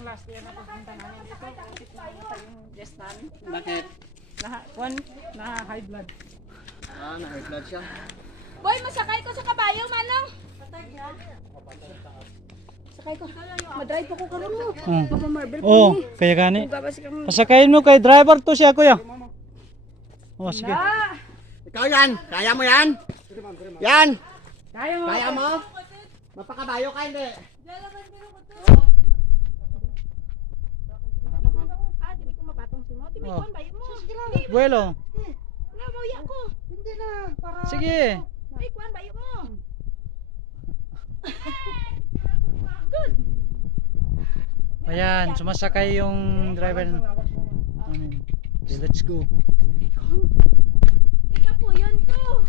yung last year na pagpunta namin dito. Kasi pumunta yung guest namin. Bakit? Na high blood. Na-high blood siya. Boy, masakay ko sa kabayo, manong. Sakay ko. Madrive ko karon mo. Marble Oh, kaya gani. Pasakayin mo kay driver to siya kuya. Oh, sige. Ikaw yan! Kaya mo yan? Yan! Kaya mo. Kaya mo? Mapakabayo ka hindi? Dili ko mapatong si mo. Di may Oh. kuan bayo mo. Buelo. Na mauya ko. Hindi na. Para... Sige. May kuan bayo mo. Ayan, sumasakay yung driver. Amen. Okay, let's go. Ikaw po yun ko.